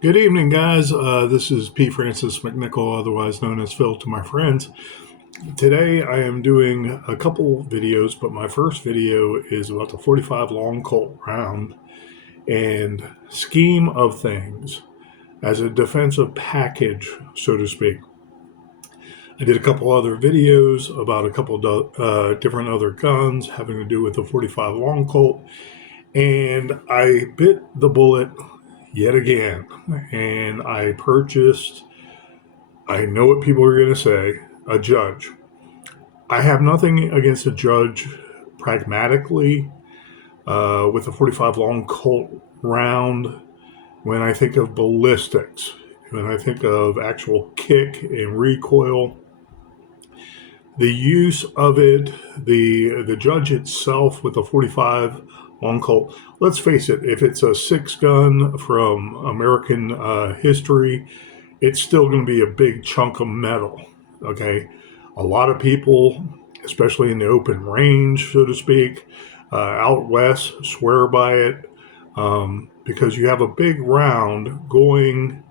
Good evening, guys. This is P. Francis McNichol, otherwise known as Phil to my friends. Today I am doing a couple videos, but my first video is about the 45 Long Colt round and scheme of things as a defensive package, so to speak. I did a couple other videos about a couple different other guns having to do with the 45 Long Colt, and I bit the bullet yet again, and I purchased, I know what people are going to say, a Judge. I have nothing against a Judge pragmatically with a 45 Long Colt round. When I think of ballistics, when I think of actual kick and recoil, the use of it, the Judge itself with a 45 Long Colt, let's face it, if it's a six gun from American history, it's still going to be a big chunk of metal. Okay. A lot of people, especially in the open range, so to speak, out west, swear by it because you have a big round going,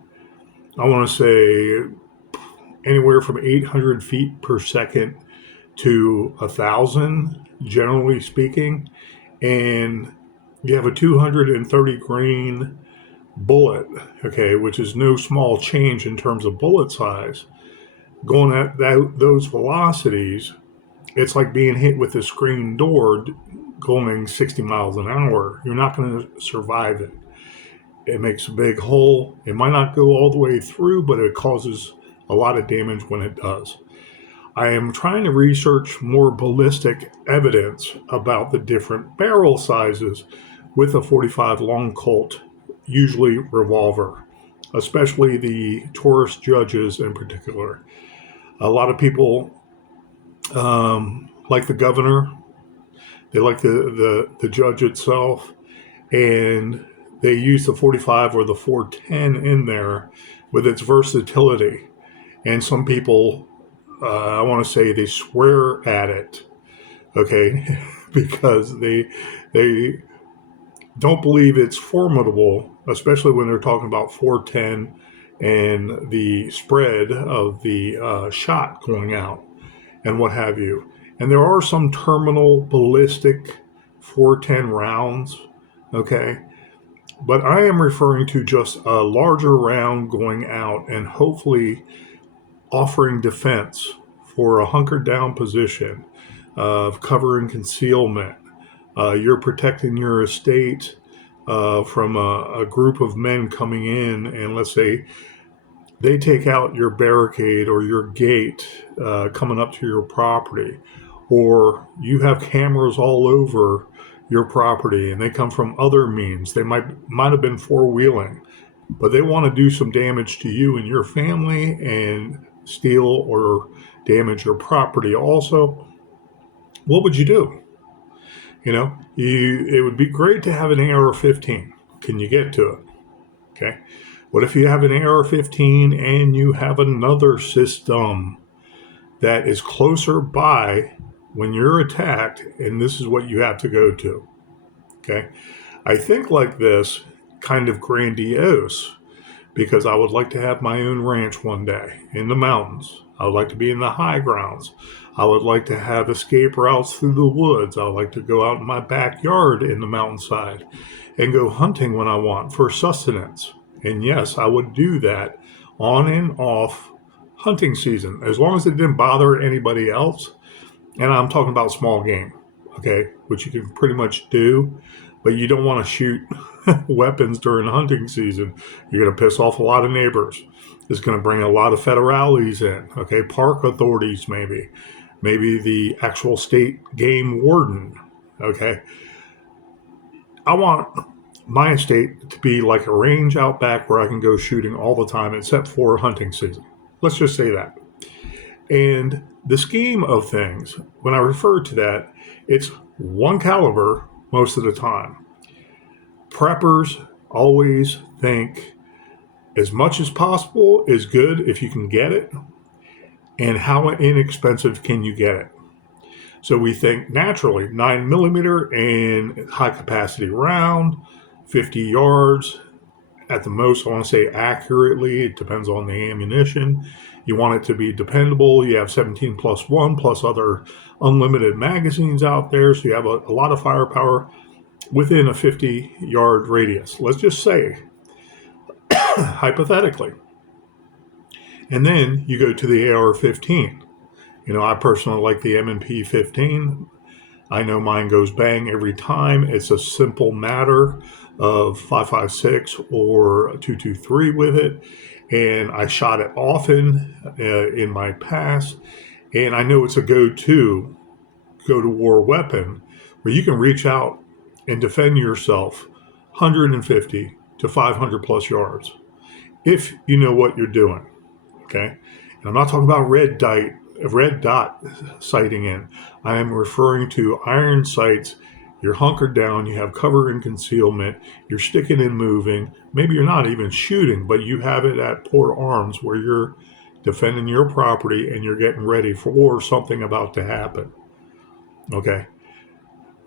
I want to say, anywhere from 800 feet per second to 1,000, generally speaking. And you have a 230 grain bullet, okay, which is no small change in terms of bullet size. Going at those velocities, it's like being hit with a screen door going 60 miles an hour. You're not going to survive it. It makes a big hole. It might not go all the way through, but it causes a lot of damage when it does. I am trying to research more ballistic evidence about the different barrel sizes with a 45 Long Colt, usually revolver, especially the Taurus Judges in particular. A lot of people like the governor, they like the Judge itself, and they use the 45 or the 410 in there with its versatility. And some people, I want to say, they swear at it, okay, because they don't believe it's formidable, especially when they're talking about 410 and the spread of the shot going out and what have you. And there are some terminal ballistic 410 rounds, okay, but I am referring to just a larger round going out and hopefully offering defense for a hunkered down position of cover and concealment. You're protecting your estate from a group of men coming in, and let's say they take out your barricade or your gate coming up to your property, or you have cameras all over your property and they come from other means. They might have been four-wheeling, but they want to do some damage to you and your family and steal or damage your property also. What would you do? It would be great to have an AR-15. Can you get to it? Okay. What if you have an AR-15 and you have another system that is closer by when you're attacked, and this is what you have to go to? Okay. I think like this, kind of grandiose, because I would like to have my own ranch one day in the mountains. I would like to be in the high grounds. I would like to have escape routes through the woods. I would like to go out in my backyard in the mountainside and go hunting when I want for sustenance. And yes, I would do that on and off hunting season, as long as it didn't bother anybody else. And I'm talking about small game, okay, which you can pretty much do, but you don't want to shoot weapons during hunting season. You're going to piss off a lot of neighbors. It's going to bring a lot of federales in, okay, park authorities maybe the actual state game warden, okay. I want my estate to be like a range out back where I can go shooting all the time except for hunting season. Let's just say that. And the scheme of things, when I refer to that, it's one caliber most of the time. Preppers always think as much as possible is good if you can get it, and how inexpensive can you get it. So we think naturally 9mm and high capacity round, 50 yards, at the most, I want to say accurately. It depends on the ammunition. You want it to be dependable. You have 17+1 plus other unlimited magazines out there. So you have a lot of firepower within a 50-yard radius. Let's just say, hypothetically. And then you go to the AR-15. I personally like the M&P 15. I know mine goes bang every time. It's a simple matter of 5.56 or 2.23 with it. And I shot it often in my past. And I know it's a go-to war weapon where you can reach out and defend yourself 150 to 500 plus yards if you know what you're doing. Okay? And I'm not talking about red dot sighting in. I am referring to iron sights. You're hunkered down, you have cover and concealment, you're sticking and moving. Maybe you're not even shooting, but you have it at port arms where you're defending your property and you're getting ready for something about to happen. Okay?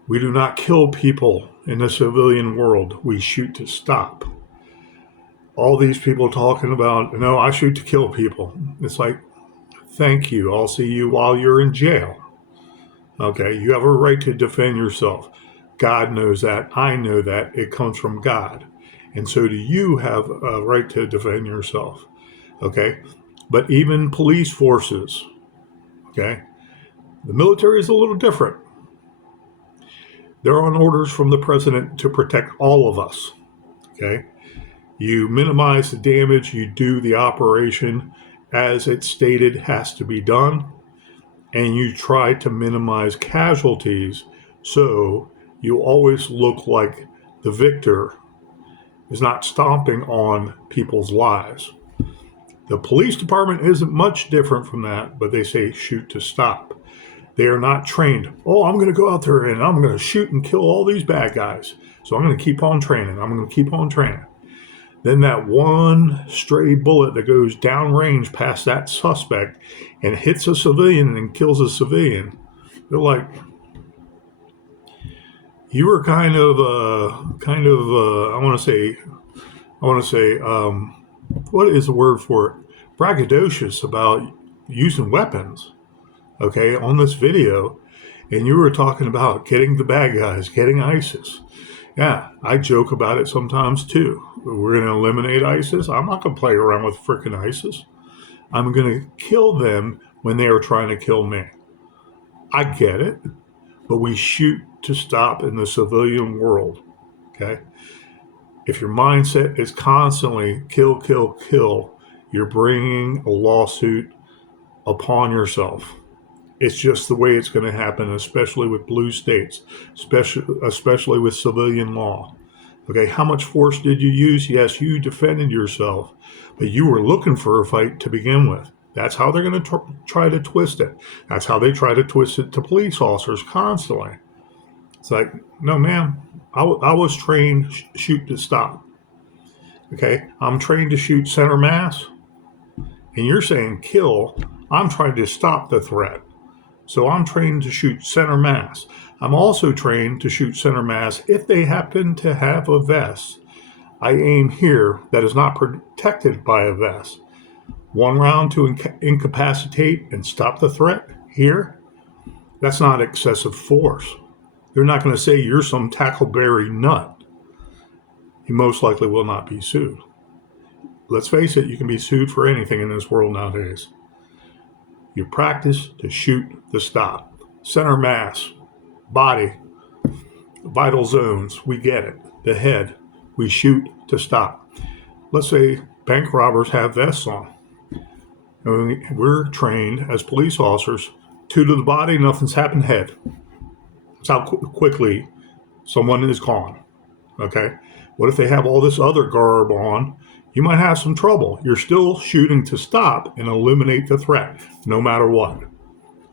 We do not kill people in the civilian world. We shoot to stop. All these people talking about, no, I shoot to kill people. It's like, thank you. I'll see you while you're in jail. Okay, you have a right to defend yourself. God knows that. I know that. It comes from God. And so do you have a right to defend yourself. Okay, but even police forces, okay, the military is a little different. They're on orders from the president to protect all of us. Okay, you minimize the damage, you do the operation as it's stated has to be done, and you try to minimize casualties so you always look like the victor is not stomping on people's lives. The police department isn't much different from that, but they say shoot to stop. They are not trained. Oh, I'm going to go out there and I'm going to shoot and kill all these bad guys. So I'm going to keep on training. Then that one stray bullet that goes downrange past that suspect and hits a civilian and kills a civilian. They're like, you were kind of, I want to say, what is the word for it? Braggadocious about using weapons, okay, on this video. And you were talking about getting the bad guys, getting ISIS. Yeah, I joke about it sometimes too. We're going to eliminate ISIS. I'm not going to play around with frickin' ISIS. I'm going to kill them when they are trying to kill me. I get it, but we shoot to stop in the civilian world, okay? If your mindset is constantly kill, kill, kill, you're bringing a lawsuit upon yourself. It's just the way it's going to happen, especially with blue states, especially with civilian law. Okay, how much force did you use? Yes, you defended yourself, but you were looking for a fight to begin with. That's how they're going to try to twist it. That's how they try to twist it to police officers constantly. It's like, no, ma'am, I was trained shoot to stop. Okay, I'm trained to shoot center mass, and you're saying kill. I'm trying to stop the threat. So I'm trained to shoot center mass. I'm also trained to shoot center mass if they happen to have a vest. I aim here that is not protected by a vest. One round to incapacitate and stop the threat here, that's not excessive force. They're not going to say you're some tackleberry nut. You most likely will not be sued. Let's face it, you can be sued for anything in this world nowadays. You practice to shoot to stop. Center mass, body, vital zones, we get it. The head, we shoot to stop. Let's say bank robbers have vests on. And we're trained as police officers, two to the body, nothing's happened, head. That's how quickly someone is gone. Okay? What if they have all this other garb on? You might have some trouble. You're still shooting to stop and eliminate the threat, no matter what.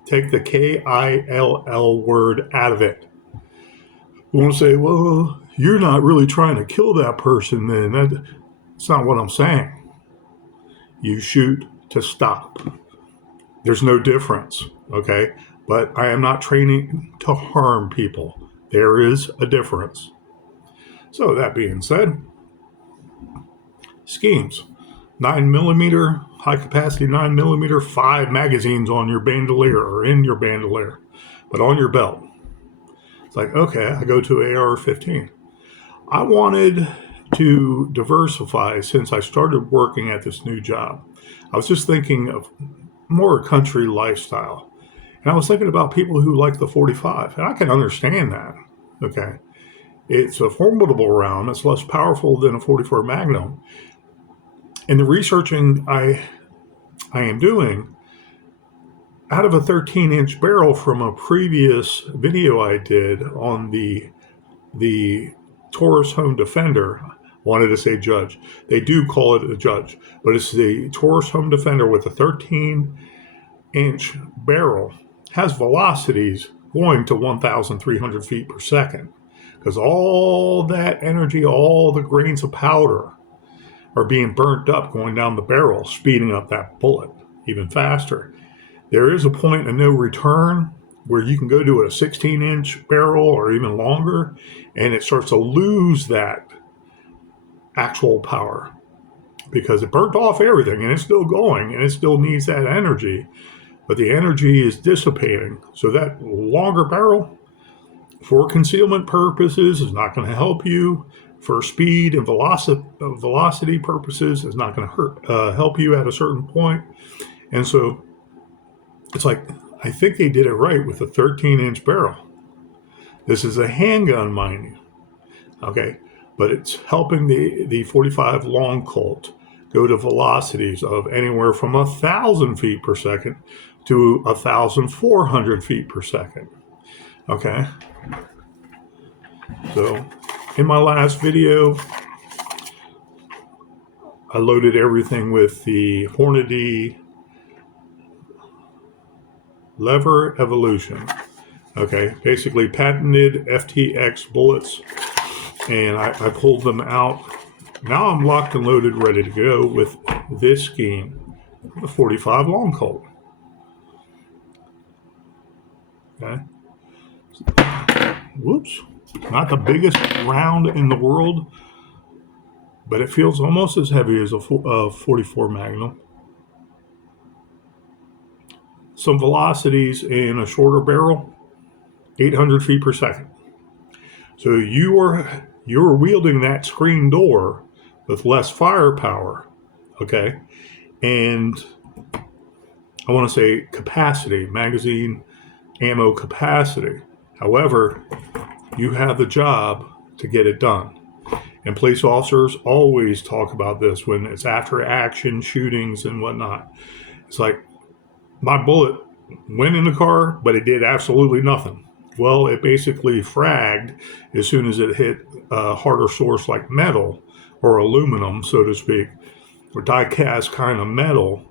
Take the KILL word out of it. You want to say, well, you're not really trying to kill that person then. That's not what I'm saying. You shoot to stop. There's no difference, okay? But I am not training to harm people. There is a difference. So that being said, schemes. 9mm, high capacity 9mm, 5 magazines on your bandolier or in your bandolier, but on your belt. It's like, okay, I go to AR-15. I wanted to diversify since I started working at this new job. I was just thinking of more country lifestyle. And I was thinking about people who like the 45, and I can understand that. Okay. It's a formidable round. It's less powerful than a 44 Magnum. And the researching I am doing, out of a 13-inch barrel from a previous video I did on the Taurus Home Defender, wanted to say Judge. They do call it a Judge, but it's the Taurus Home Defender with a 13-inch barrel. Has velocities going to 1,300 feet per second, because all that energy, all the grains of powder are being burnt up going down the barrel, speeding up that bullet even faster. There is a point of no return where you can go to a 16-inch barrel or even longer, and it starts to lose that actual power because it burnt off everything, and it's still going, and it still needs that energy, but the energy is dissipating. So that longer barrel, for concealment purposes, is not going to help you. For speed and velocity purposes, is not going to help you at a certain point. And so it's like, I think they did it right with a 13-inch barrel. This is a handgun, mind you. Okay, but it's helping the 45 Long Colt go to velocities of anywhere from 1,000 feet per second to 1,400 feet per second. Okay, so in my last video, I loaded everything with the Hornady Lever Evolution. Okay, basically patented FTX bullets, and I pulled them out. Now I'm locked and loaded, ready to go with this scheme, the 45 Long Colt. Okay. Whoops. Not the biggest round in the world, but it feels almost as heavy as a 44 Magnum. Some velocities in a shorter barrel, 800 feet per second. So you're wielding that screen door with less firepower, okay? And I want to say capacity, magazine ammo capacity. However, you have the job to get it done. And police officers always talk about this when it's after action shootings and whatnot. It's like, my bullet went in the car, but it did absolutely nothing. Well, it basically fragged as soon as it hit a harder source like metal or aluminum, so to speak, or die-cast kind of metal,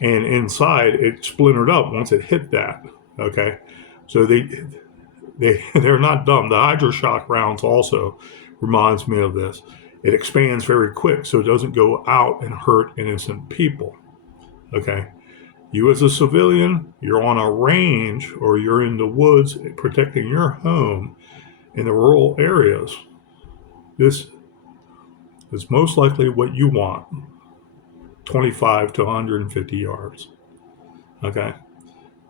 and inside it splintered up once it hit that. Okay, so they're not dumb. The Hydroshock rounds also reminds me of this. It expands very quick, so it doesn't go out and hurt innocent people. Okay. You as a civilian, you're on a range or you're in the woods protecting your home in the rural areas. This is most likely what you want, 25 to 150 yards. Okay,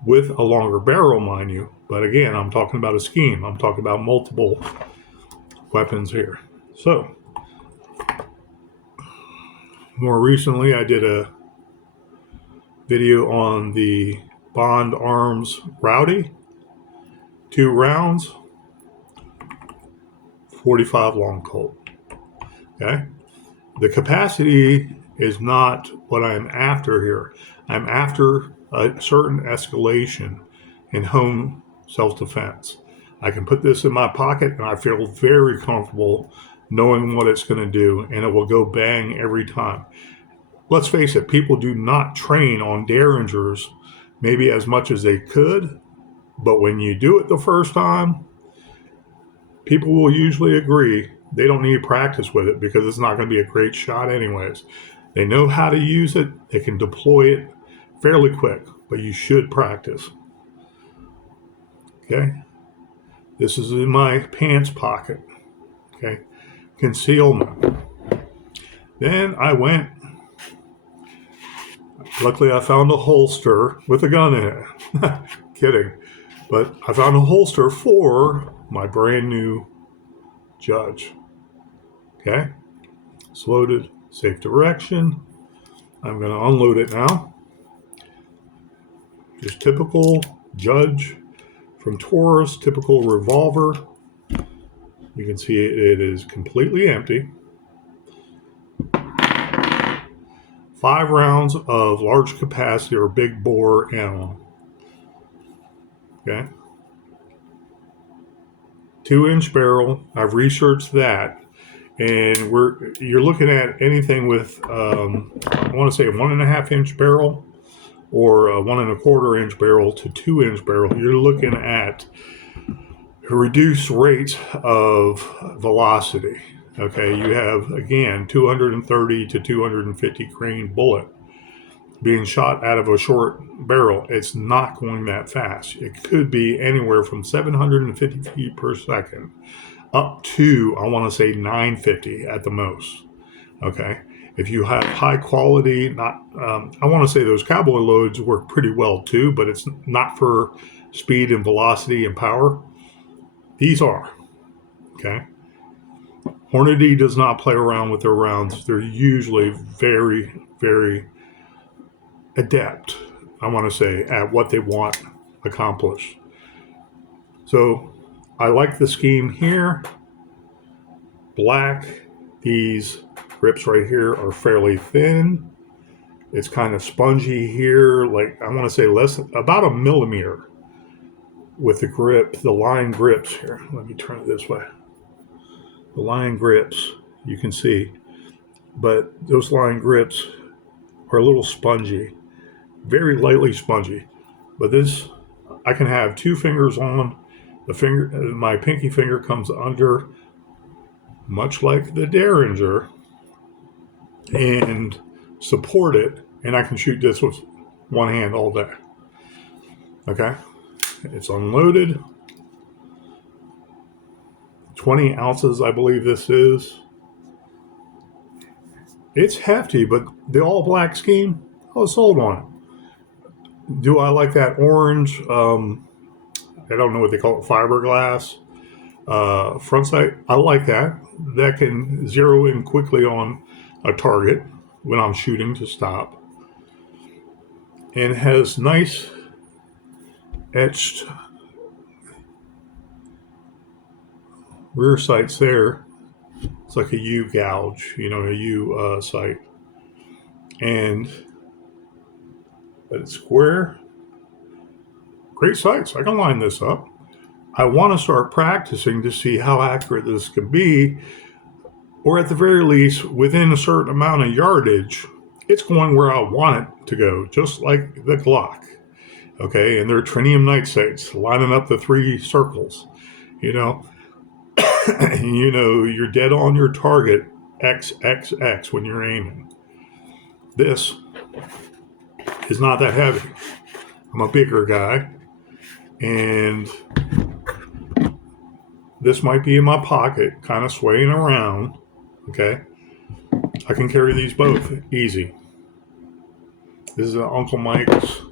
with a longer barrel, mind you. But again, I'm talking about a scheme. I'm talking about multiple weapons here. So, more recently, I did a video on the Bond Arms Rowdy, 2 rounds, 45 Long Colt. Okay, the capacity is not what I'm after here. I'm after a certain escalation in home self-defense. I can put this in my pocket and I feel very comfortable knowing what it's going to do, and it will go bang every time. Let's face it, people do not train on derringers maybe as much as they could, but when you do it the first time, people will usually agree they don't need practice with it because it's not going to be a great shot anyways. They know how to use it, they can deploy it fairly quick, but you should practice. Okay, this is in my pants pocket. Okay, concealment. Then I went, luckily I found a holster with a gun in it. Kidding. But I found a holster for my brand new Judge. Okay, it's loaded, safe direction. I'm going to unload it now. Just typical Judge from Taurus, typical revolver. You can see it is completely empty. 5 rounds of large capacity or big bore ammo. Okay. 2-inch barrel. I've researched that. And you're looking at anything with, I want to say a 1.5-inch barrel or a 1.25-inch barrel to 2-inch barrel. You're looking at reduced rates of velocity. Okay, you have, again, 230 to 250 grain bullet being shot out of a short barrel. It's not going that fast. It could be anywhere from 750 feet per second up to, I want to say, 950 at the most. Okay, if you have high quality, not, I want to say those cowboy loads work pretty well too, but it's not for speed and velocity and power. These are. Okay. Hornady does not play around with their rounds. They're usually very, very adept, I want to say, at what they want accomplished. So I like the scheme here. Black. These grips right here are fairly thin. It's kind of spongy here, like I want to say about a millimeter with the grip, the line grips here. Let me turn it this way. The line grips, you can see, but those line grips are a little spongy, very lightly spongy. But this, I can have 2 fingers on the finger. My pinky finger comes under, much like the derringer, and support it, and I can shoot this with one hand all day. Okay, it's unloaded. 20 ounces, I believe this is. It's hefty, but the all black scheme, I was sold on it. Do I like that orange? I don't know what they call it, fiberglass front sight. I like that. That can zero in quickly on a target when I'm shooting to stop. And has nice etched rear sights there. It's like a U gouge, a U sight. But it's square. Great sights. I can line this up. I want to start practicing to see how accurate this can be, or at the very least, within a certain amount of yardage, it's going where I want it to go, just like the Glock. Okay, and they're trinium night sights, lining up the 3 circles. You're dead on your target, XXX, when you're aiming. This is not that heavy. I'm a bigger guy, and this might be in my pocket, kind of swaying around. Okay, I can carry these both easy. This is an Uncle Mike's,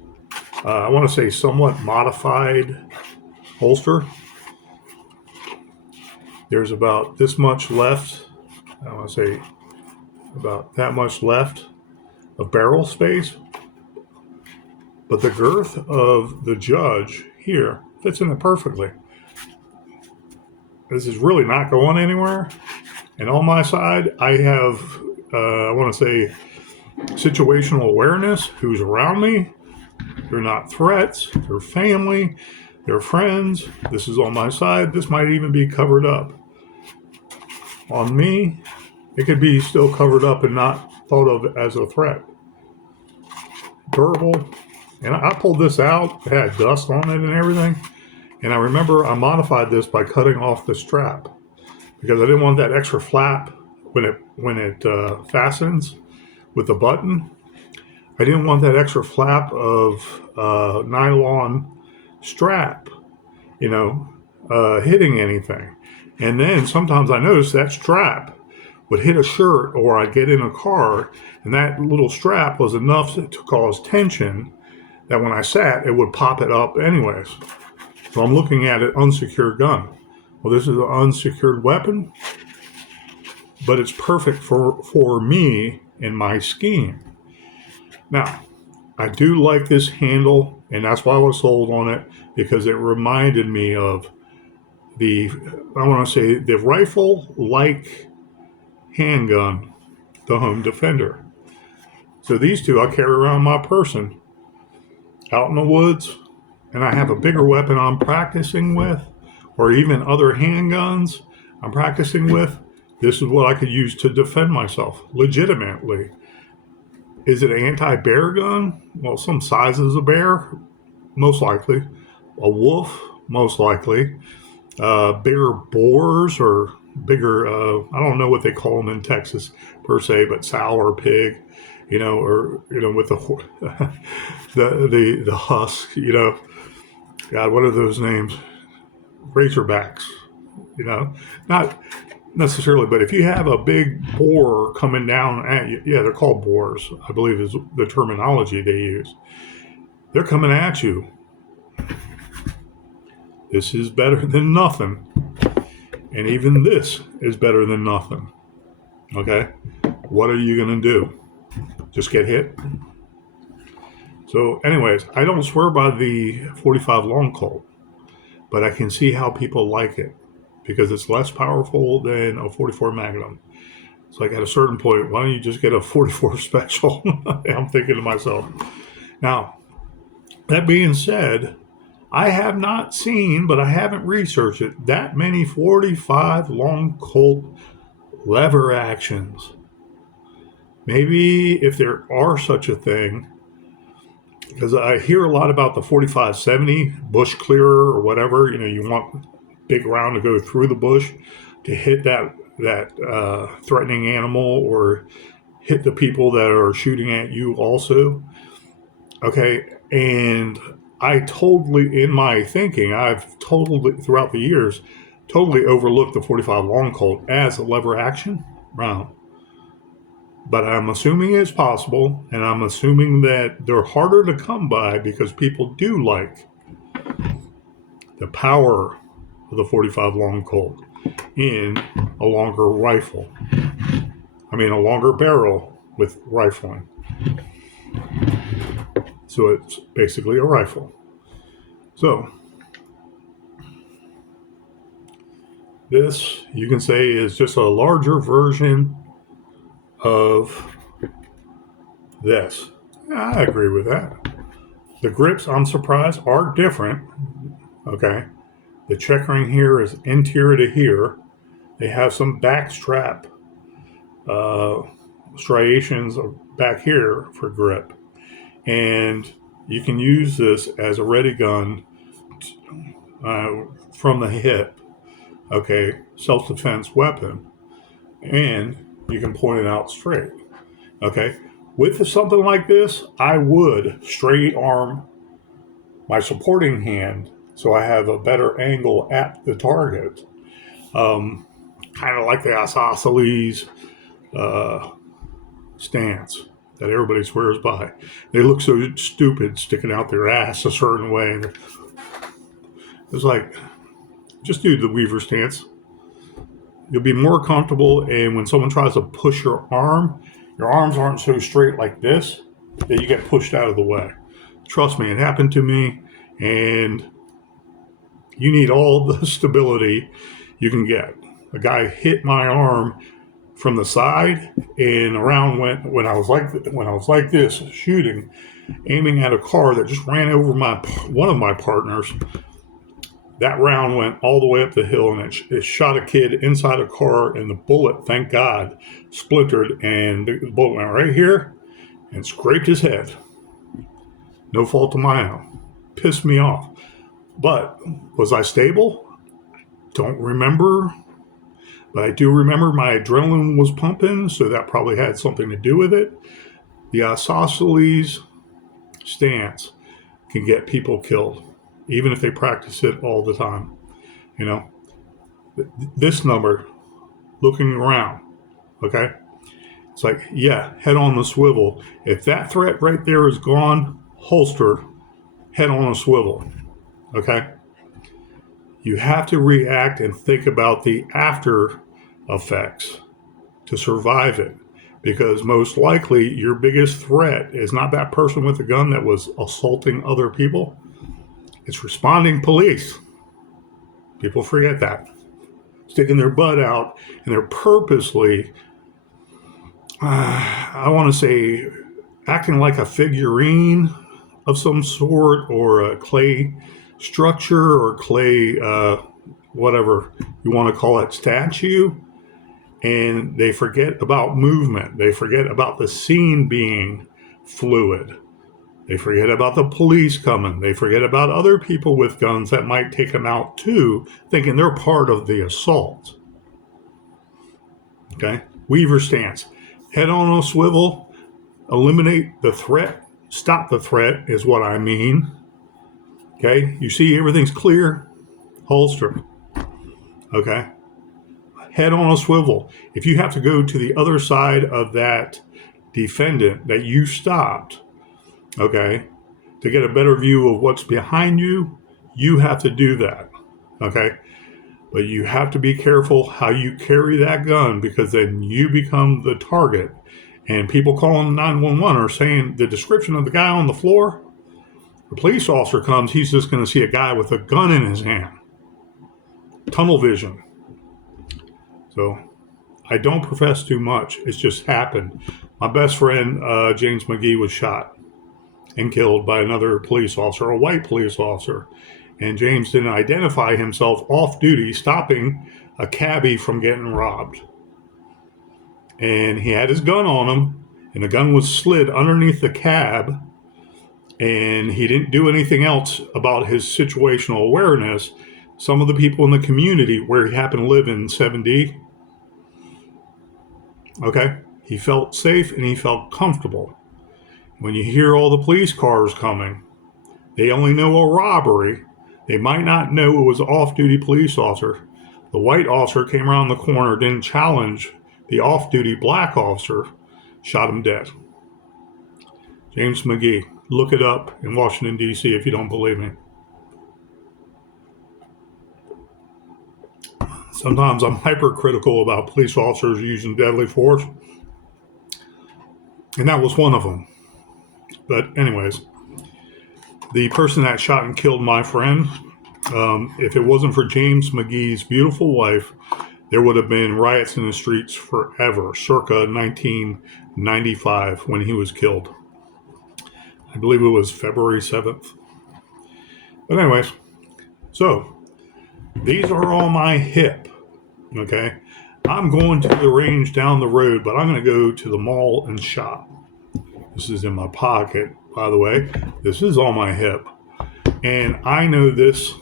I want to say somewhat modified holster. There's about this much left. I want to say about that much left of barrel space. But the girth of the Judge here fits in it perfectly. This is really not going anywhere. And on my side, I have, I want to say, situational awareness. Who's around me? They're not threats. They're family. They're friends. This is on my side. This might even be covered up. On me, it could be still covered up and not thought of as a threat. Durable. And I pulled this out. It had dust on it and everything. And I remember I modified this by cutting off the strap because I didn't want that extra flap when it fastens with the button. I didn't want that extra flap of nylon strap, hitting anything. And then sometimes I noticed that strap would hit a shirt, or I'd get in a car and that little strap was enough to cause tension that when I sat, it would pop it up anyways. So I'm looking at an unsecured gun. Well, this is an unsecured weapon, but it's perfect for me in my scheme. Now, I do like this handle, and that's why I was sold on it, because it reminded me of the rifle-like handgun, the Home Defender. So these two I carry around my person out in the woods, and I have a bigger weapon I'm practicing with, or even other handguns I'm practicing with. This is what I could use to defend myself legitimately. Is it an anti-bear gun? Well, some sizes of bear, most likely. A wolf, most likely. Bigger boars or bigger, I don't know what they call them in Texas per se, but sow or pig, or, with the husk, God, what are those names? Razorbacks, not necessarily, but if you have a big boar coming down at you, yeah, they're called boars, I believe is the terminology they use. They're coming at you. This is better than nothing. And even this is better than nothing. Okay? What are you going to do? Just get hit? So, anyways, I don't swear by the 45 Long Colt, but I can see how people like it because it's less powerful than a 44 Magnum. It's like at a certain point, why don't you just get a 44 Special? I'm thinking to myself. Now, that being said, I have not seen, but I haven't researched it, that many 45 Long Colt lever actions. Maybe if there are such a thing, because I hear a lot about the 45-70 bush clearer or whatever. You want big round to go through the bush to hit that threatening animal or hit the people that are shooting at you also. Okay, and in my thinking, I've totally, throughout the years, totally overlooked the 45 Long Colt as a lever action round. But I'm assuming it's possible, and I'm assuming that they're harder to come by because people do like the power of the 45 Long Colt in a longer rifle. I mean, a longer barrel with rifling. So it's basically a rifle. So this, you can say, is just a larger version of this. I agree with that. The grips, I'm surprised, are different. Okay. The checkering here is interior to here. They have some back strap striations back here for grip. And you can use this as a ready gun from the hip. Okay. Self-defense weapon. And you can point it out straight. Okay. With something like this, I would straight arm my supporting hand so I have a better angle at the target. Kind of like the isosceles stance that everybody swears by. They look so stupid sticking out their ass a certain way. It's like, just do the Weaver stance. You'll be more comfortable, and when someone tries to push your arms aren't so straight like this that you get pushed out of the way. Trust me, it happened to me, and you need all the stability you can get. A guy hit my arm from the side, and around went when I was like this, shooting, aiming at a car that just ran over one of my partners. That round went all the way up the hill, and it shot a kid inside a car, and the bullet, thank God, splintered, and the bullet went right here and scraped his head. No fault of my own. Pissed me off. But was I stable? Don't remember. But I do remember my adrenaline was pumping, so that probably had something to do with it. The isosceles stance can get people killed, even if they practice it all the time. This number, looking around, Okay? It's like, yeah, head on the swivel. If that threat right there is gone, holster, head on a swivel. Okay? You have to react and think about the after effects to survive it. Because most likely your biggest threat is not that person with a gun that was assaulting other people. It's responding police. People forget that. Sticking their butt out and they're purposely, I want to say, acting like a figurine of some sort or a clay structure or clay, whatever you want to call it, statue. And they forget about movement. They forget about the scene being fluid. They forget about the police coming. They forget about other people with guns that might take them out too, thinking they're part of the assault. Okay? Weaver stance. Head on a swivel. Eliminate the threat. Stop the threat is what I mean. Okay? You see everything's clear. Holster. Okay? Head on a swivel. If you have to go to the other side of that defendant that you stopped, okay, to get a better view of what's behind you, you have to do that. Okay? But you have to be careful how you carry that gun because then you become the target. And people calling 911 are saying the description of the guy on the floor. The police officer comes, he's just going to see a guy with a gun in his hand. Tunnel vision. So I don't profess too much. It's just happened. My best friend, James McGee, was shot and killed by another police officer, a white police officer. And James didn't identify himself off duty, stopping a cabbie from getting robbed. And he had his gun on him, and the gun was slid underneath the cab, and he didn't do anything else about his situational awareness. Some of the people in the community where he happened to live in 7D, okay, he felt safe and he felt comfortable. When you hear all the police cars coming, they only know a robbery. They might not know it was an off-duty police officer. The white officer came around the corner, didn't challenge the off-duty black officer, shot him dead. James McGee. Look it up in Washington, D.C. if you don't believe me. Sometimes I'm hypercritical about police officers using deadly force, and that was one of them. But anyways, the person that shot and killed my friend, if it wasn't for James McGee's beautiful wife, there would have been riots in the streets forever, circa 1995 when he was killed. I believe it was February 7th. But anyways, so these are all my hip, okay? I'm going to the range down the road, but I'm going to go to the mall and shop. This is in my pocket, by the way. This is all my hip. And I know this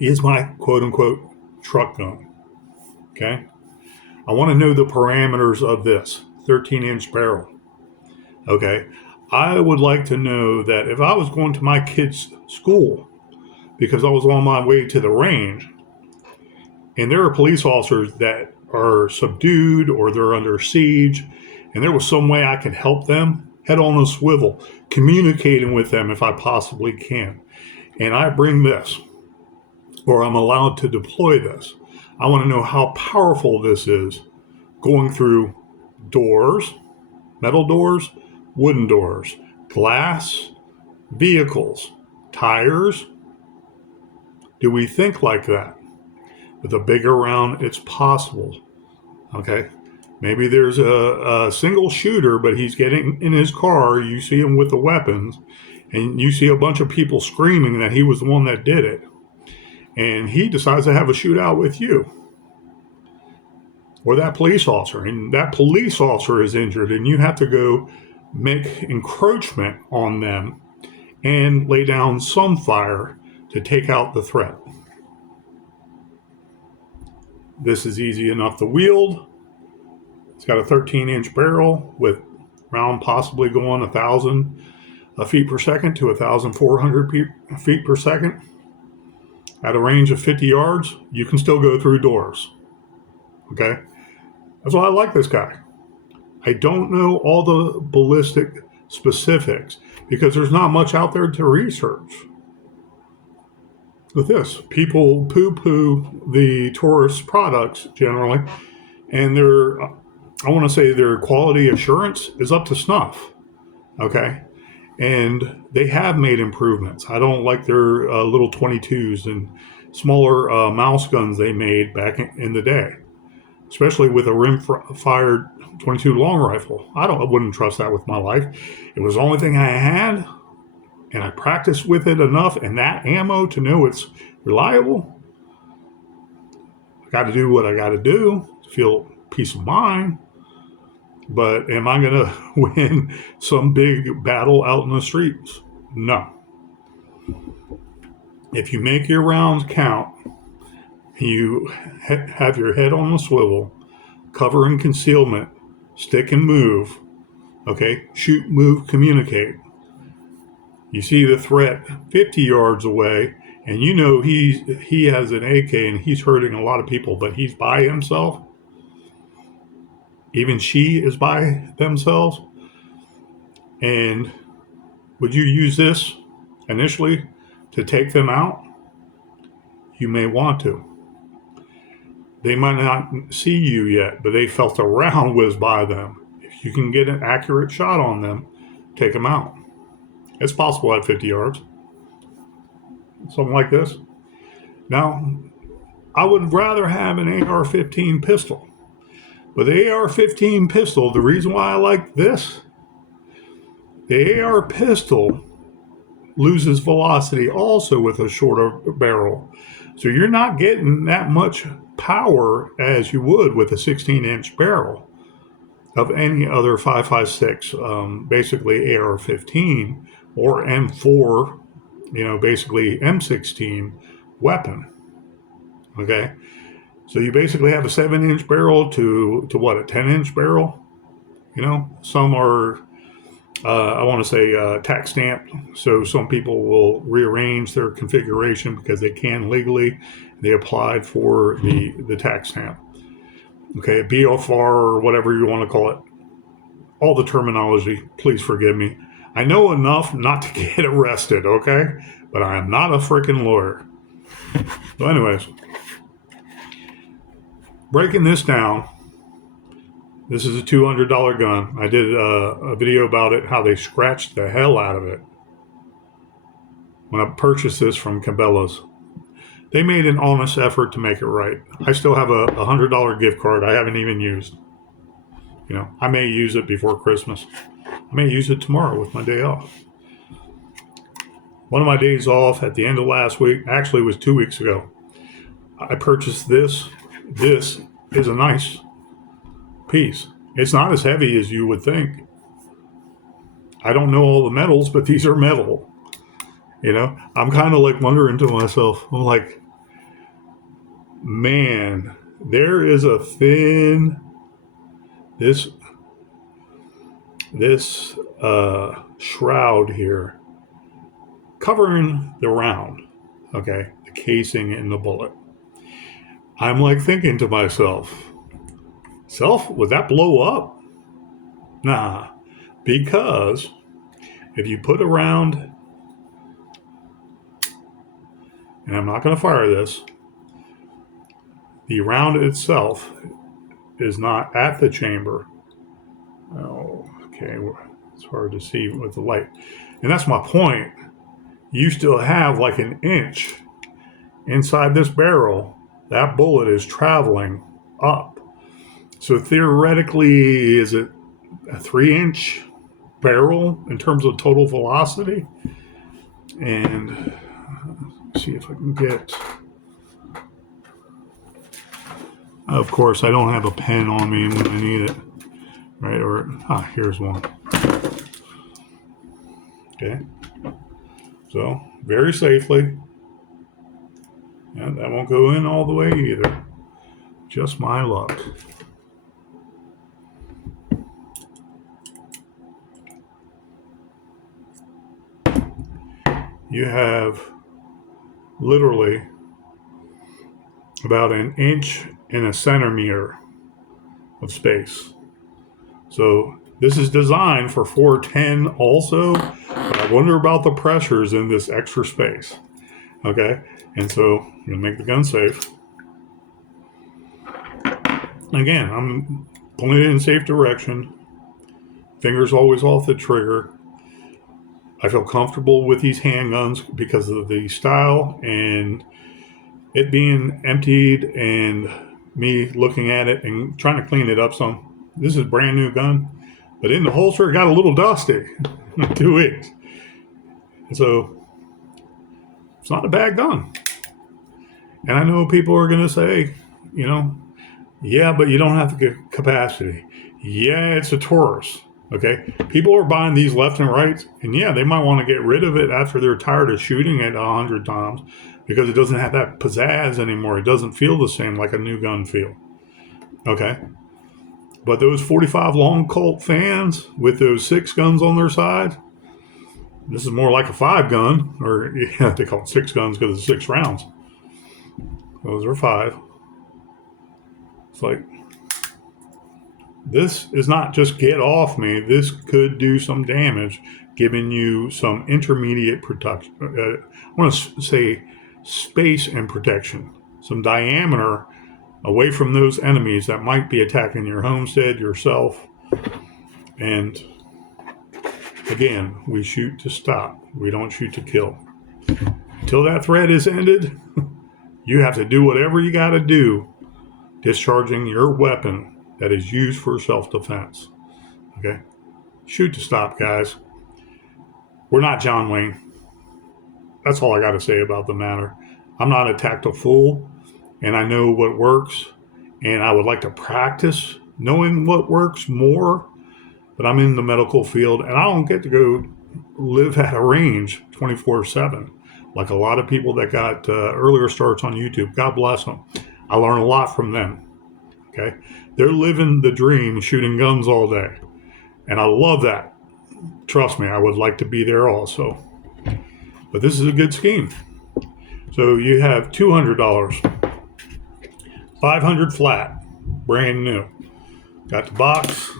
is my quote-unquote truck gun, okay? I want to know the parameters of this 13-inch barrel, okay? I would like to know that if I was going to my kid's school because I was on my way to the range and there are police officers that are subdued or they're under siege and there was some way I could help them, head on a swivel, communicating with them if I possibly can. And I bring this, or I'm allowed to deploy this. I want to know how powerful this is going through doors, metal doors, wooden doors, glass, vehicles, tires. Do we think like that? With a bigger round, it's possible. Okay? Maybe there's a single shooter, but he's getting in his car. You see him with the weapons, and you see a bunch of people screaming that he was the one that did it. And he decides to have a shootout with you. Or that police officer. And that police officer is injured, and you have to go make encroachment on them and lay down some fire to take out the threat. This is easy enough to wield. It's got a 13-inch barrel with round possibly going 1,000 feet per second to 1,400 feet per second. At a range of 50 yards, you can still go through doors. Okay? That's why I like this guy. I don't know all the ballistic specifics because there's not much out there to research. With this, people poo-poo the Taurus products generally, and I want to say their quality assurance is up to snuff. Okay, and they have made improvements. I don't like their little 22s and smaller mouse guns they made back in the day, especially with a rim-fired 22 long rifle. I wouldn't trust that with my life. It was the only thing I had, and I practiced with it enough and that ammo to know it's reliable. I got to do what I got to do to feel peace of mind. But am I going to win some big battle out in the streets? No. If you make your rounds count, you have your head on the swivel, cover and concealment, stick and move, okay? Shoot, move, communicate. You see the threat 50 yards away, and you know he has an AK and he's hurting a lot of people, but he's by himself. Even she is by themselves. And would you use this initially to take them out? You may want to. They might not see you yet, but they felt a round whiz by them. If you can get an accurate shot on them, take them out. It's possible at 50 yards. Something like this. Now, I would rather have an AR-15 pistol. But the AR-15 pistol, the reason why I like this, the AR pistol loses velocity also with a shorter barrel. So you're not getting that much power as you would with a 16-inch barrel of any other 5.56, basically AR-15 or M4, basically M16 weapon. Okay, so you basically have a 7-inch barrel to what, a 10-inch barrel. Some are I want to say tax stamped, so some people will rearrange their configuration because they can legally. They applied for the tax stamp. Okay, BFR or whatever you want to call it. All the terminology, please forgive me. I know enough not to get arrested, okay? But I am not a freaking lawyer. So anyways, breaking this down, this is a $200 gun. I did a video about it, how they scratched the hell out of it when I purchased this from Cabela's. They made an honest effort to make it right. I still have a $100 gift card I haven't even used. I may use it before Christmas. I may use it tomorrow with my day off. One of my days off at the end of last week, actually it was 2 weeks ago, I purchased this. This is a nice piece. It's not as heavy as you would think. I don't know all the metals, but these are metal. I'm kind of like wondering to myself, I'm like, man, there is a thin, this shroud here covering the round, okay, the casing and the bullet. I'm like thinking to myself, would that blow up? Nah, because if you put a round, and I'm not going to fire this, the round itself is not at the chamber. Oh, okay, it's hard to see with the light. And that's my point. You still have like an inch inside this barrel. That bullet is traveling up. So theoretically, is it a 3-inch barrel in terms of total velocity? And let's see if I can get... Of course, I don't have a pen on me when I need it. Right? Here's one. Okay. So, very safely. And that won't go in all the way either. Just my luck. You have literally about an inch and a centimeter of space. So this is designed for 410 also, but I wonder about the pressures in this extra space. Okay, and so I'm going to make the gun safe. Again, I'm pulling it in safe direction. Fingers always off the trigger. I feel comfortable with these handguns because of the style and it being emptied and me looking at it and trying to clean it up some. This is a brand new gun, but in the holster it got a little dusty. 2 weeks. And so it's not a bad gun. And I know people are going to say, yeah, but you don't have the capacity. Yeah, it's a Taurus. Okay, people are buying these left and right, and yeah, they might want to get rid of it after they're tired of shooting it 100 times because it doesn't have that pizzazz anymore. It doesn't feel the same like a new gun feel. Okay, but those 45 Long Colt fans with those 6 guns on their side, this is more like a 5 gun, or yeah, they call it 6 guns because it's 6 rounds. Those are 5. It's like, this is not just get off me. This could do some damage, giving you some intermediate protection. I want to say space and protection, some diameter away from those enemies that might be attacking your homestead, yourself. And again, we shoot to stop. We don't shoot to kill. Until that threat is ended, you have to do whatever you got to do, discharging your weapon that is used for self-defense. Okay? Shoot to stop, guys. We're not John Wayne. That's all I got to say about the matter. I'm not a tactile fool, and I know what works, and I would like to practice knowing what works more, but I'm in the medical field, and I don't get to go live at a range 24/7 like a lot of people that got earlier starts on YouTube. God bless them. I learn a lot from them. Okay? They're living the dream, shooting guns all day. And I love that. Trust me, I would like to be there also. But this is a good scheme. So you have $200, $500 flat, brand new. Got the box,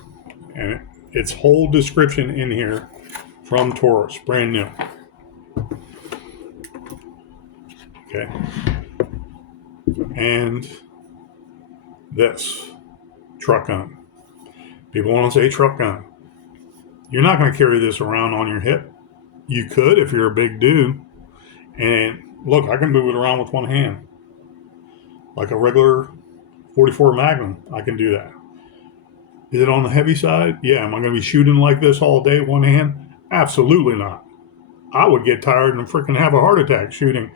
and its whole description in here from Taurus, brand new. Okay. And this truck gun. People want to say truck gun. You're not going to carry this around on your hip. You could if you're a big dude. And look, I can move it around with one hand. Like a regular 44 Magnum, I can do that. Is it on the heavy side? Yeah. Am I going to be shooting like this all day, one hand? Absolutely not. I would get tired and freaking have a heart attack shooting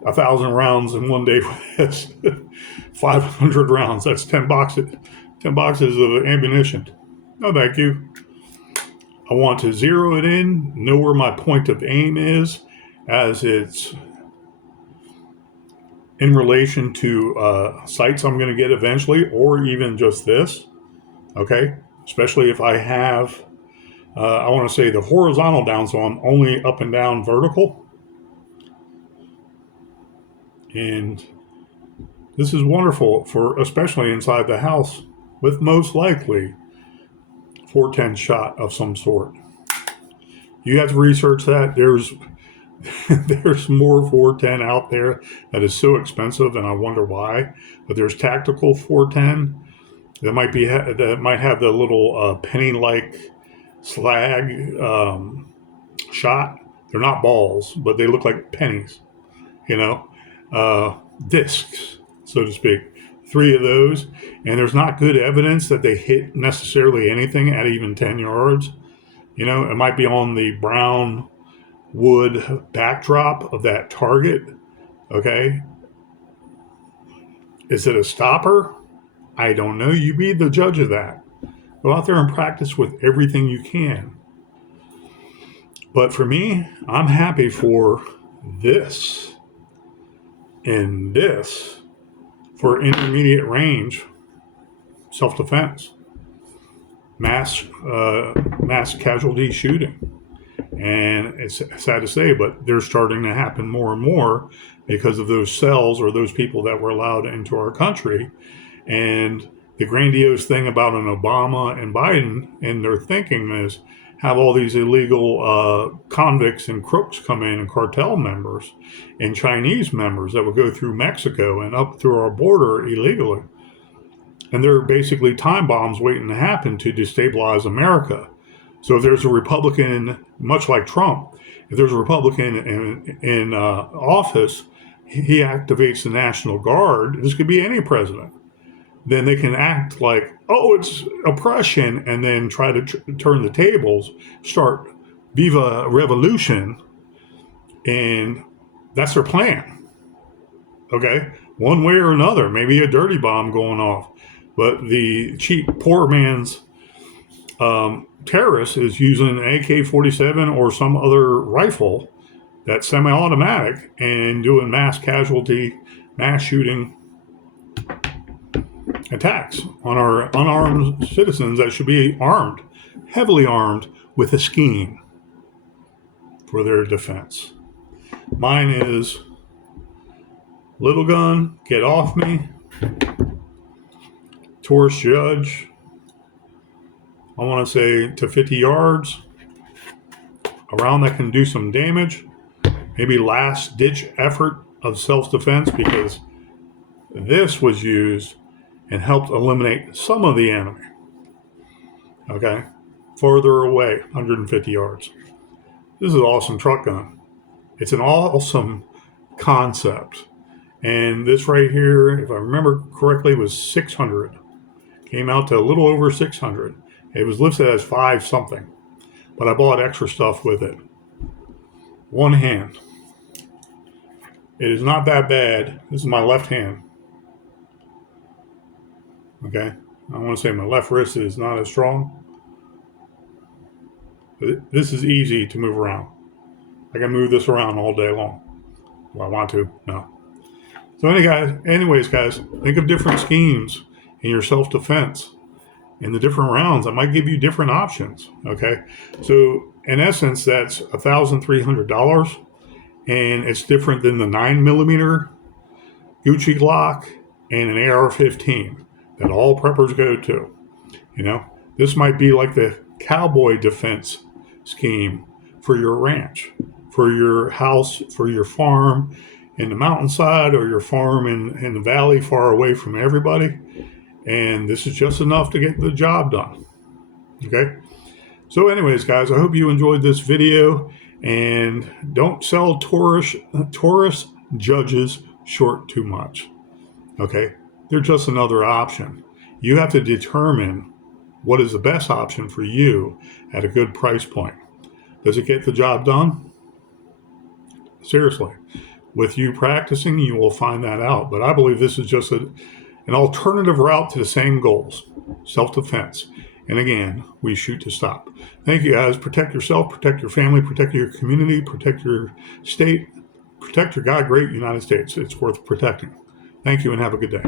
1,000 rounds in one day with this. 500 rounds. That's 10 boxes. 10 boxes of ammunition. No, thank you. I want to zero it in, know where my point of aim is, as it's in relation to sights I'm going to get eventually, or even just this. Okay, especially if I have, I want to say the horizontal down, so I'm only up and down vertical. And this is wonderful for especially inside the house with most likely 410 shot of some sort. You have to research that. There's more 410 out there that is so expensive, and I wonder why. But there's tactical 410 that might have the little penny-like slag shot. They're not balls, but they look like pennies. Discs, so to speak. 3 of those, and there's not good evidence that they hit necessarily anything at even 10 yards. It might be on the brown wood backdrop of that target. Okay. Is it a stopper? I don't know. You be the judge of that. Go out there and practice with everything you can. But for me, I'm happy for this and this for intermediate range self-defense, mass casualty shooting. And it's sad to say, but they're starting to happen more and more because of those cells or those people that were allowed into our country. And the grandiose thing about an Obama and Biden and their thinking is have all these illegal convicts and crooks come in and cartel members and Chinese members that will go through Mexico and up through our border illegally. And they're basically time bombs waiting to happen to destabilize America. So if there's a Republican, much like Trump, if there's a Republican in office, he activates the National Guard. This could be any president. Then they can act like, oh, it's oppression, and then try to turn the tables, start Viva Revolution, and that's their plan. Okay? One way or another, maybe a dirty bomb going off. But the cheap, poor man's terrorist is using an AK-47 or some other rifle that's semi-automatic and doing mass casualty, mass shooting attacks on our unarmed citizens that should be armed, heavily armed, with a scheme for their defense. Mine is little gun, get off me, Taurus Judge, I want to say to 50 yards, a round that can do some damage, maybe last ditch effort of self-defense, because this was used and helped eliminate some of the enemy. Okay, farther away, 150 yards. This is an awesome truck gun. It's an awesome concept. And this right here, if I remember correctly, was 600. Came out to a little over 600. It was listed as 5 something, but I bought extra stuff with it. One hand. It is not that bad. This is my left hand. Okay, I want to say my left wrist is not as strong. But this is easy to move around. I can move this around all day long. Do I want to? No. So anyways, guys, think of different schemes in your self-defense. In the different rounds, I might give you different options. Okay, so in essence, that's $1,300, and it's different than the 9mm Gucci Glock and an AR-15 that all preppers go to. You know, this might be like the cowboy defense scheme for your ranch, for your house, for your farm in the mountainside, or your farm in the valley far away from everybody. And this is just enough to get the job done. Okay? So anyways, guys, I hope you enjoyed this video. And don't sell Taurus Judges short too much. Okay? They're just another option. You have to determine what is the best option for you at a good price point. Does it get the job done? Seriously. With you practicing, you will find that out. But I believe this is just an alternative route to the same goals, self-defense. And again, we shoot to stop. Thank you, guys. Protect yourself, protect your family, protect your community, protect your state, protect your God great United States. It's worth protecting. Thank you and have a good day.